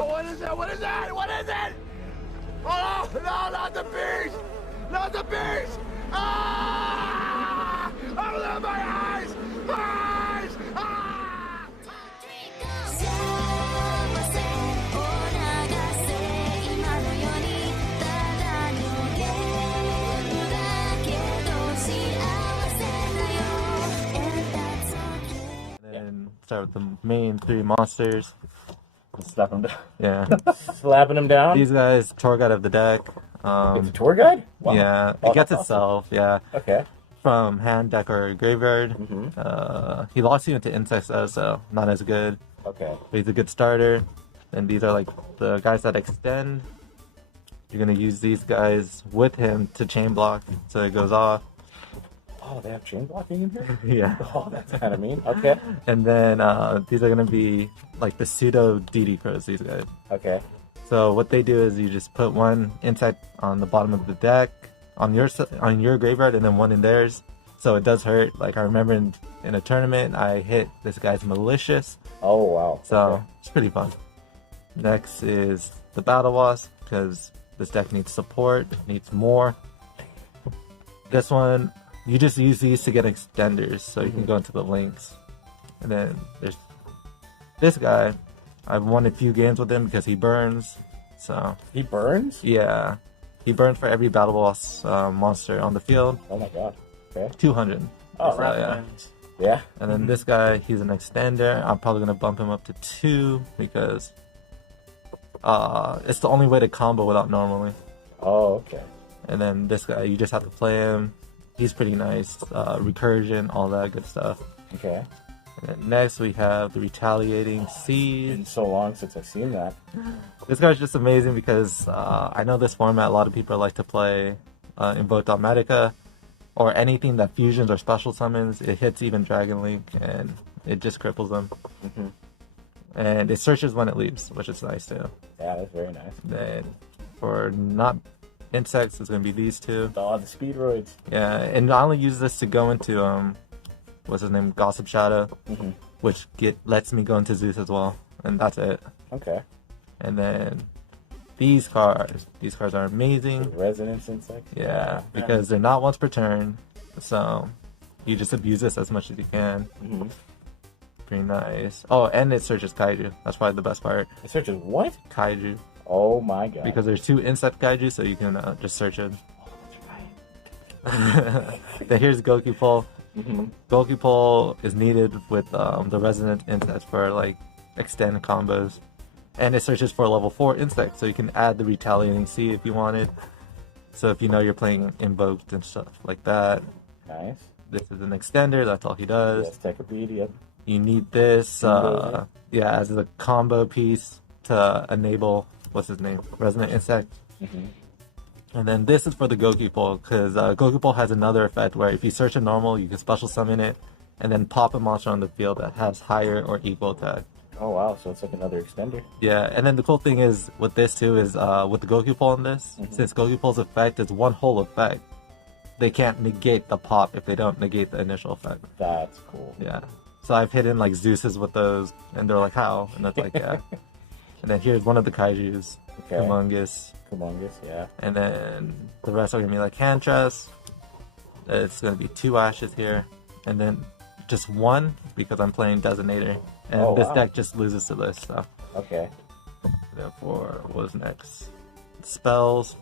What is it? What is it? What is it? Oh, no, not the beast! Not the beast! Ah! Open my eyes! My eyes! Ah! And start with the main 3 monsters. Slap him down. Yeah. Slapping him down? These guys, tour guide of the deck. It's a tour guide? Wow. Yeah, Oh, it gets that's itself, yeah. Okay. From hand, deck, or graveyard. He locks you into insects though, so not as good. Okay. But he's a good starter. And these are like the guys that extend. You're going to use these guys with him to chain block so it goes off. Oh, they have chain blocking in here? Yeah. Oh, that's kind of mean. Okay. And then these are going to be like the pseudo DD crows, these guys. Okay. So what they do is you just put one insect on the bottom of the deck on your graveyard and then one in theirs. So it does hurt. Like I remember in a tournament I hit this guy's malicious. Oh wow. So okay. It's pretty fun. Next is the Battle Wasp because this deck needs support, needs more. This one you just use these to get extenders so you can go into the links. And then there's this guy. I've won a few games with him because he burns. So he burns? Yeah, he burns for every Battle Boss monster on the field. Oh my god. Okay. 200. Oh, so, yeah. Yeah. And then this guy, he's an extender. I'm probably gonna bump him up to 2 because it's the only way to combo without normally. Oh, okay. And then this guy, you just have to play him. He's pretty nice. Recursion, all that good stuff. Okay. And then next we have the Retaliating Seed. It's been so long since I've seen that. This guy's just amazing because I know this format, a lot of people like to play Invoke Dogmatica or anything that fusions or special summons. It hits even Dragon Link and it just cripples them. And it searches when it leaves, which is nice too. Yeah, that's very nice. Then for not insects, it's going to be these 2. Oh, the speedroids. Yeah, and I only use this to go into what's his name, Gossip Shadow, which lets me go into Zeus as well, and that's it. Okay. And then these cards are amazing. The resonance insects. Yeah, because they're not once per turn, so you just abuse this as much as you can. Pretty nice. Oh, and it searches Kaiju. That's probably the best part. It searches what? Kaiju. Oh my god. Because there's 2 insect Kaiju, so you can just search it. Oh, that's right. Then here's Goku Pole. Goku Pole is needed with the Resonant Insect for like extend combos. And it searches for a level 4 insect, so you can add the Retaliating Seed if you wanted. So if you know you're playing Invoked and stuff like that. Nice. This is an extender, that's all he does. Yes, take a bead, yep. You need this, as a combo piece to enable, what's his name, Resonant Insect. And then this is for the Goku Pole, because Goku Pole has another effect where if you search a normal, you can special summon it, and then pop a monster on the field that has higher or equal attack. Oh wow, so it's like another extender. Yeah, and then the cool thing is with this too is with the Goku Pole in this, since Goku Pole's effect is one whole effect, they can't negate the pop if they don't negate the initial effect. That's cool. Yeah. So I've hidden like Zeus's with those, and they're like, how? And that's like, yeah. And then here's one of the Kaijus, Humongous. Humongous, yeah. And then the rest are going to be like Hand Trust. It's going to be 2 ashes here. And then just 1 because I'm playing Designator. And this deck just loses to this, so. Okay. Therefore, what was next? Spells.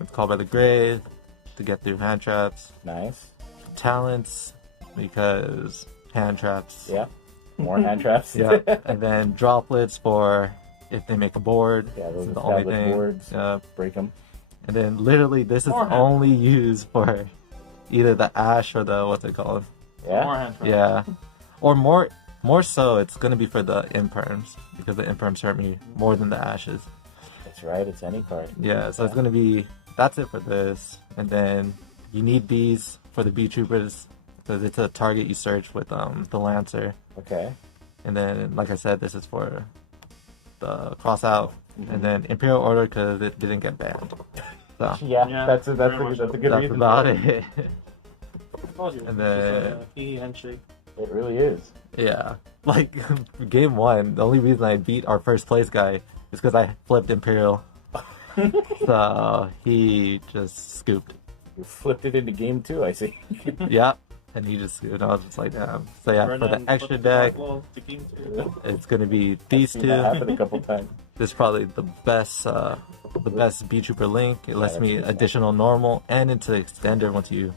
It's called by the grave to get through hand traps. Nice. Talents, because hand traps. Yeah. More hand traps. Yeah. And then droplets for if they make a board. Yeah, those are the only thing. boards. Break them. And then literally this is only used for either the ash or the, what's it called? Yeah. More hand traps. Yeah. Or more so it's going to be for the imperms, because the imperms hurt me more than the ashes. That's right, it's any card. Yeah, so it's going to be, that's it for this. And then you need these for the Beetroopers, because it's a target you search with the Lancer. Okay. And then, like I said, this is for the cross out. And then Imperial Order, because it didn't get banned. So yeah, that's a good that's reason. about it. And then key handshake. It really is. Yeah, like game 1, the only reason I beat our first place guy It's because I flipped Imperial. So he just scooped. You flipped it into game 2, I see. Yep. And he just scooped. I was just like, damn. So yeah, Run for the and extra flip the deck, wall to game 2. it's gonna be these Seen two. that happen a couple times. This is probably the best Beetrooper link. It lets me additional normal and into extender once you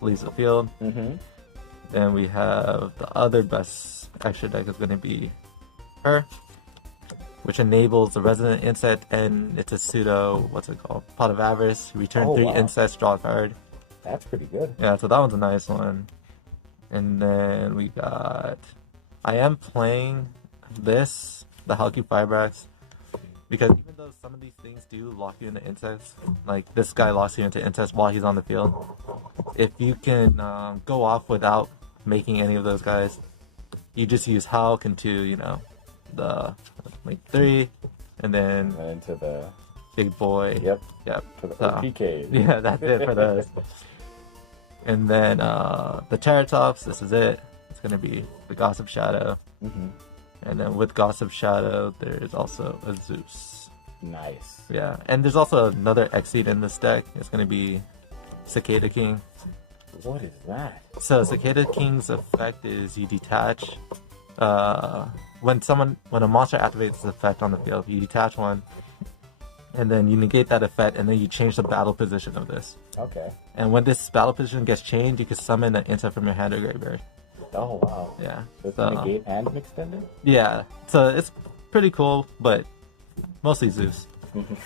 leave the field. Then we have the other best extra deck is going to be her, which enables the resident insect, and it's a pseudo, what's it called? Pot of Avarice. Return 3 insects, draw a card. That's pretty good. Yeah, so that one's a nice one. And then we got, I am playing this, the Halki Fibrax, because even though some of these things do lock you into insects, like this guy locks you into insects while he's on the field, if you can go off without making any of those guys, you just use Hulk into, you know, the like 3, and then Into the big boy. Yep. For the PK. Yeah, that's it for those. And then the Terratops, this is it. It's gonna be the Gossip Shadow. And then with Gossip Shadow, there's also a Zeus. Nice. Yeah, and there's also another Exceed in this deck. It's gonna be Cicada King. What is that? So Cicada King's effect is you detach. When a monster activates this effect on the field, you detach one, and then you negate that effect, and then you change the battle position of this. Okay. And when this battle position gets changed, you can summon an insect from your hand or graveyard. Oh wow. Yeah. So it's negate and an extended? Yeah. So it's pretty cool, but mostly Zeus.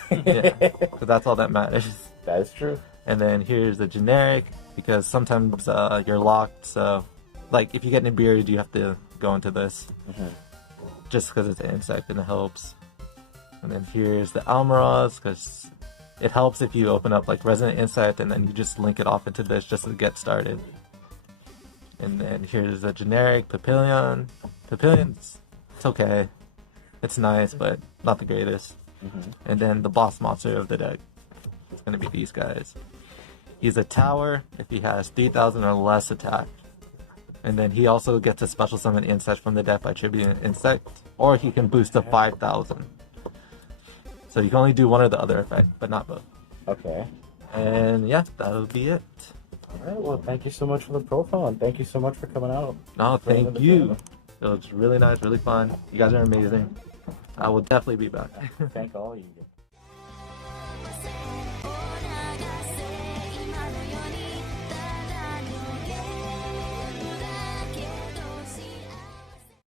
Yeah. Because that's all that matters. That is true. And then here's the generic, because sometimes you're locked, so like if you get Nibiru, you have to go into this. Just because it's an insect and it helps. And then here's the Almaraz, because it helps if you open up like Resident Insect and then you just link it off into this just to get started. And then here's a generic Papillion. Papillion's, it's okay. It's nice, but not the greatest. And then the boss monster of the deck, it's going to be these guys. He's a tower if he has 3,000 or less attack. And then he also gets a special summon insect from the deck by tributing an insect, or he can boost to 5,000. So you can only do one or the other effect, but not both. Okay. And yeah, that'll be it. Alright, well thank you so much for the profile, and thank you so much for coming out. No, thank you. It was really nice, really fun. You guys are amazing. I will definitely be back. Thank all of you.